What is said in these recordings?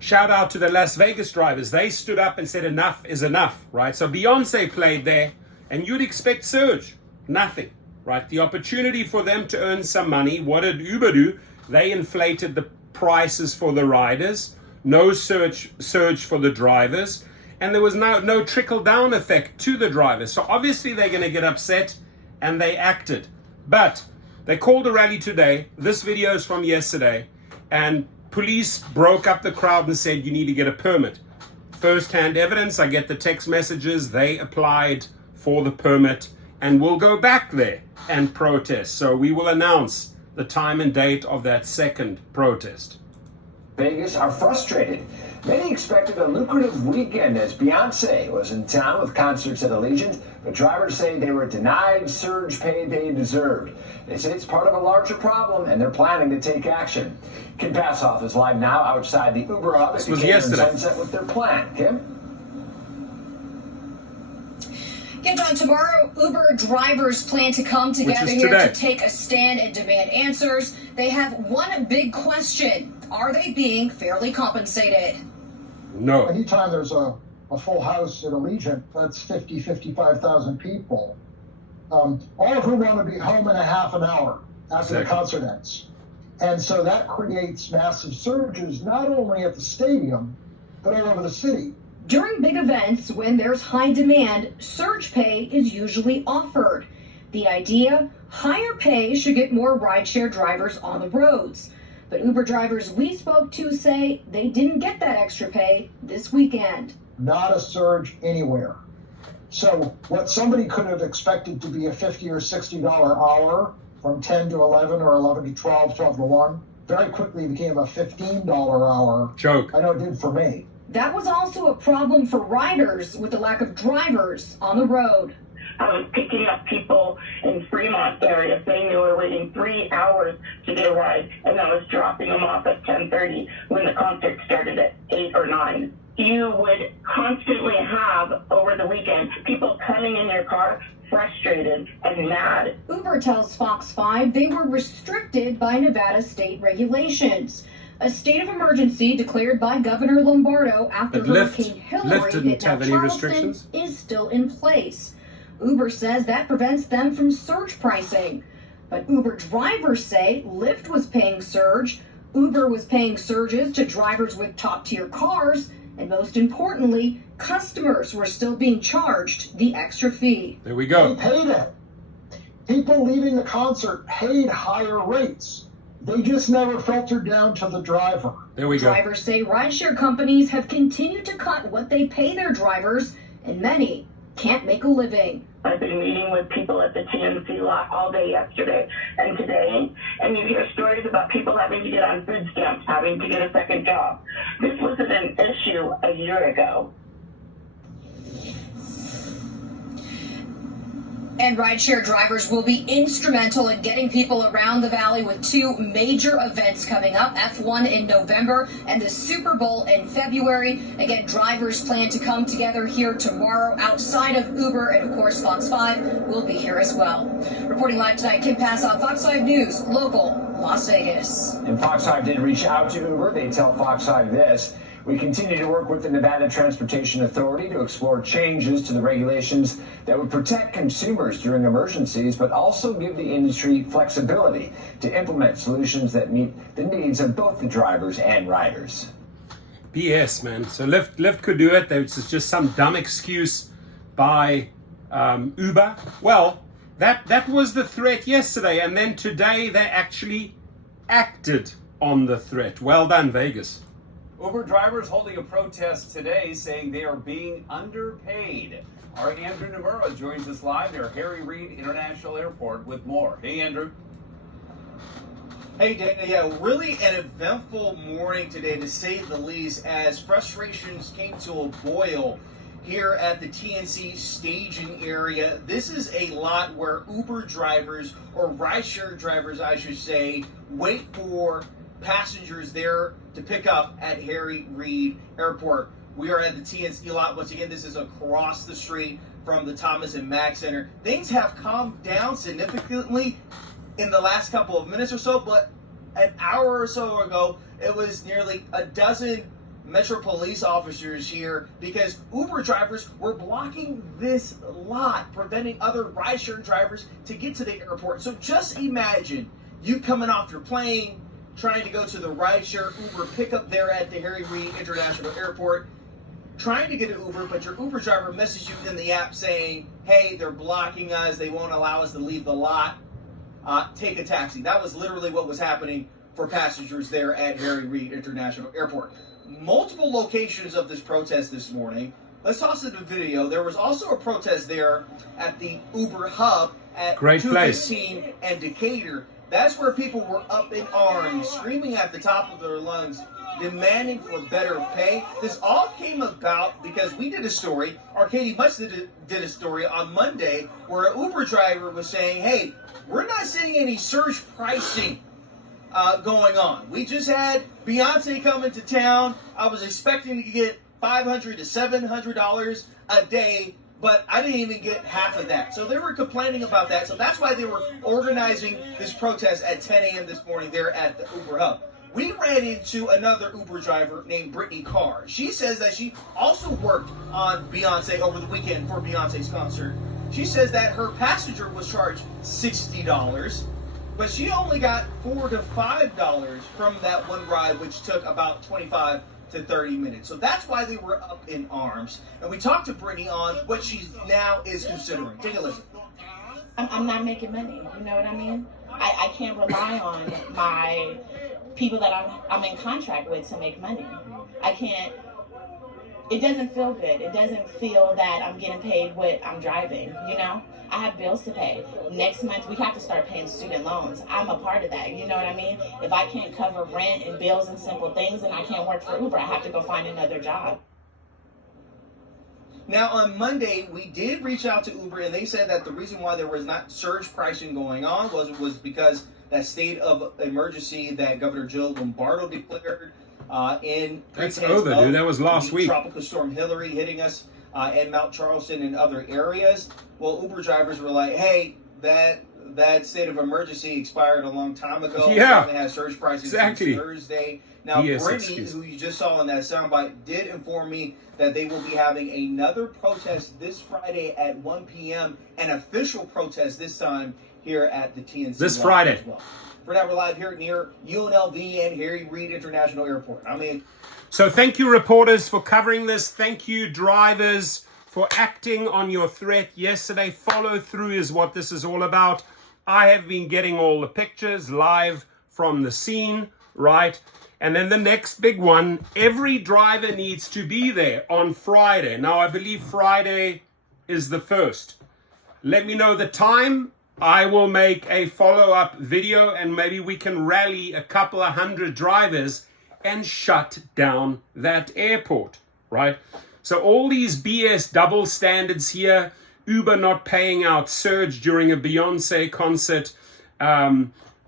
shout out to the Las Vegas drivers. They stood up and said enough is enough, right? So Beyonce played there, and you'd expect surge. Nothing, right? The opportunity for them to earn some money. What did Uber do? They inflated the prices for the riders. No surge for the drivers. And there was no trickle-down effect to the drivers. So obviously they're going to get upset, and they acted. But they called a rally today. This video is from yesterday. And police broke up the crowd and said, you need to get a permit. First-hand evidence, I get the text messages. They applied for the permit, and we'll go back there and protest. So we will announce the time and date of that second protest. Vegas are frustrated. Many expected a lucrative weekend as Beyonce was in town with concerts at Allegiant, but drivers say they were denied surge pay they deserved. They say it's part of a larger problem, and they're planning to take action. Kim Passoff is live now outside the Uber hub at Sunset with their plan. Kim? Yeah, John, tomorrow Uber drivers plan to come together here to take a stand and demand answers. They have one big question. Are they being fairly compensated? No. Anytime there's a full house at Allegiant, that's 55,000 people, all of whom want to be home in a half an hour after the concert ends. And so that creates massive surges, not only at the stadium, but all over the city. During big events, when there's high demand, surge pay is usually offered. The idea, higher pay should get more rideshare drivers on the roads. But Uber drivers we spoke to say they didn't get that extra pay this weekend. Not a surge anywhere. So what somebody could have expected to be a $50 or $60 hour from 10 to 11 or 11 to 12, 12 to 1, very quickly became a $15 hour. Joke. I know it did for me. That was also a problem for riders with the lack of drivers on the road. I was picking up people in Fremont area saying they were waiting 3 hours to get a ride, and I was dropping them off at 10:30 when the concert started at 8 or 9. You would constantly have, over the weekend, people coming in their car frustrated and mad. Uber tells Fox 5 they were restricted by Nevada state regulations. A state of emergency declared by Governor Lombardo after Hurricane Hillary hit Charleston is still in place. Uber says that prevents them from surge pricing. But Uber drivers say Lyft was paying surge, Uber was paying surges to drivers with top-tier cars, and most importantly, customers were still being charged the extra fee. There we go. They paid it. People leaving the concert paid higher rates. They just never filtered down to the driver. There we go. Drivers say rideshare companies have continued to cut what they pay their drivers, and many can't make a living. I've been meeting with people at the TNC lot all day yesterday and today, and you hear stories about people having to get on food stamps, having to get a second job. This wasn't an issue a year ago. And rideshare drivers will be instrumental in getting people around the valley with two major events coming up, F1 in November and the Super Bowl in February. Again, drivers plan to come together here tomorrow outside of Uber, and of course Fox 5 will be here as well. Reporting live tonight, Kim Passoff, Fox 5 News, local, Las Vegas. And Fox 5 did reach out to Uber. They tell Fox 5 this: we continue to work with the Nevada Transportation Authority to explore changes to the regulations that would protect consumers during emergencies, but also give the industry flexibility to implement solutions that meet the needs of both the drivers and riders. BS, man. So Lyft could do it. It's just some dumb excuse by Uber. Well, that was the threat yesterday, and then today they actually acted on the threat. Well done, Vegas. Uber drivers holding a protest today saying they are being underpaid. Our Andrew Nomura joins us live near Harry Reid International Airport with more. Hey, Andrew. Hey, Dana. Yeah, really an eventful morning today, to say the least, as frustrations came to a boil here at the TNC staging area. This is a lot where Uber drivers, or rideshare drivers, I should say, wait for passengers there to pick up at Harry Reid Airport. We are at the TNC lot. Once again, this is across the street from the Thomas and Mack Center. Things have calmed down significantly in the last couple of minutes or so, but an hour or so ago, it was nearly a dozen Metro police officers here because Uber drivers were blocking this lot, preventing other rideshare drivers to get to the airport. So just imagine you coming off your plane, trying to go to the rideshare Uber pickup there at the Harry Reid International Airport, trying to get an Uber, but your Uber driver messages you in the app saying, hey, they're blocking us, they won't allow us to leave the lot, take a taxi. That was literally what was happening for passengers there at Harry Reid International Airport. Multiple locations of this protest this morning. Let's toss in the video. There was also a protest there at the Uber hub at 215 and Decatur. That's where people were up in arms, screaming at the top of their lungs, demanding for better pay. This all came about because we did a story, or Katie Much did a story on Monday, where an Uber driver was saying, hey, we're not seeing any surge pricing going on. We just had Beyonce come into town. I was expecting to get $500 to $700 a day, but I didn't even get half of that. So they were complaining about that. So that's why they were organizing this protest at 10 a.m. this morning there at the Uber hub. We ran into another Uber driver named Brittany Carr. She says that she also worked on Beyonce over the weekend for Beyonce's concert. She says that her passenger was charged $60, but she only got $4 to $5 from that one ride, which took about 25 to 30 minutes. So that's why they were up in arms. And we talked to Brittany on what she now is considering. Take a listen. I'm not making money. You know what I mean? I can't rely on my people that I'm in contract with to make money. I can't. It doesn't feel good. It doesn't feel that I'm getting paid what I'm driving, you know? I have bills to pay. Next month, we have to start paying student loans. I'm a part of that, you know what I mean? If I can't cover rent and bills and simple things, then I can't work for Uber. I have to go find another job. Now, on Monday, we did reach out to Uber, and they said that the reason why there was not surge pricing going on was because that state of emergency that Governor Joe Lombardo declared That's over, dude. That was last week. Tropical Storm Hillary hitting us in Mount Charleston and other areas. Well, Uber drivers were like, hey, that state of emergency expired a long time ago. Yeah, we had surge prices exactly. Thursday. Now, Brittany, who you just saw in that soundbite, did inform me that they will be having another protest this Friday at 1 p.m., an official protest this time here at the TNC. This Friday. As well. For now, we're live here near UNLV and Harry Reid International Airport. So thank you, reporters, for covering this. Thank you, drivers, for acting on your threat yesterday. Follow through is what this is all about. I have been getting all the pictures live from the scene, right? And then the next big one, every driver needs to be there on Friday. Now, I believe Friday is the 1st. Let me know the time. I will make a follow-up video and maybe we can rally a couple of hundred drivers and shut down that airport, right? So all these BS double standards here, Uber not paying out surge during a Beyonce concert,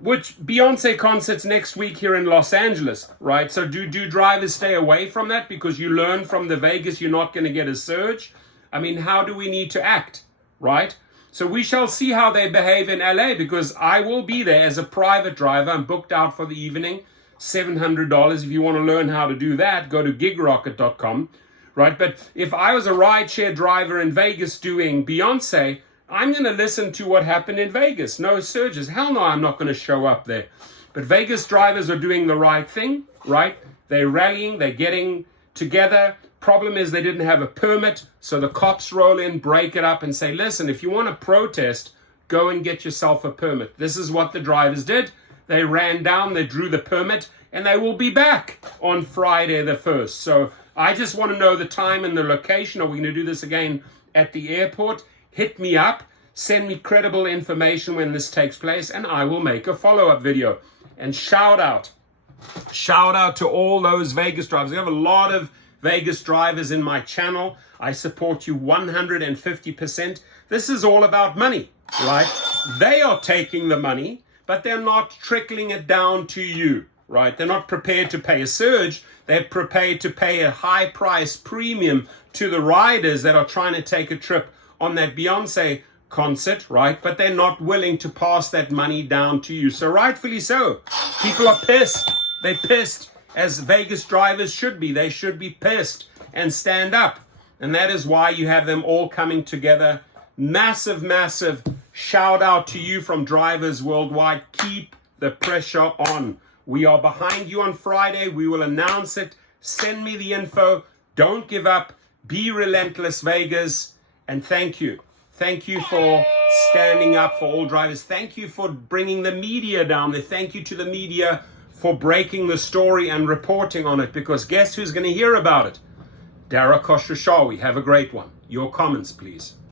which Beyonce concerts next week here in Los Angeles, right? So do drivers stay away from that because you learn from the Vegas you're not going to get a surge? I mean, how do we need to act, right? So we shall see how they behave in LA because I will be there as a private driver. I'm booked out for the evening, $700. If you want to learn how to do that, go to gigrocket.com, right? But if I was a rideshare driver in Vegas doing Beyonce, I'm going to listen to what happened in Vegas. No surges. Hell no, I'm not going to show up there. But Vegas drivers are doing the right thing, right? They're rallying, they're getting together. Problem is they didn't have a permit, so the cops roll in, break it up, and say, listen, if you want to protest, go and get yourself a permit. This is what the drivers did. They ran down, they drew the permit, and they will be back on Friday the 1st. So I just want to know the time and the location. Are we going to do this again at the airport? Hit me up, send me credible information when this takes place, and I will make a follow-up video. And shout out to all those Vegas drivers. We have a lot of Vegas drivers in my channel. I support you 150%. This is all about money, right? They are taking the money, but they're not trickling it down to you, right? They're not prepared to pay a surge. They're prepared to pay a high price premium to the riders that are trying to take a trip on that Beyonce concert, right? But they're not willing to pass that money down to you. So rightfully so. People are pissed. They're pissed. as Vegas drivers should be. They should be pissed and stand up. And that is why you have them all coming together. Massive, massive shout out to you from drivers worldwide. Keep the pressure on. We are behind you on Friday. We will announce it. Send me the info. Don't give up. Be relentless, Vegas. And thank you. Thank you for standing up for all drivers. Thank you for bringing the media down there. Thank you to the media for breaking the story and reporting on it, because guess who's going to hear about it? Dara Khosrowshahi. Have a great one. Your comments, please.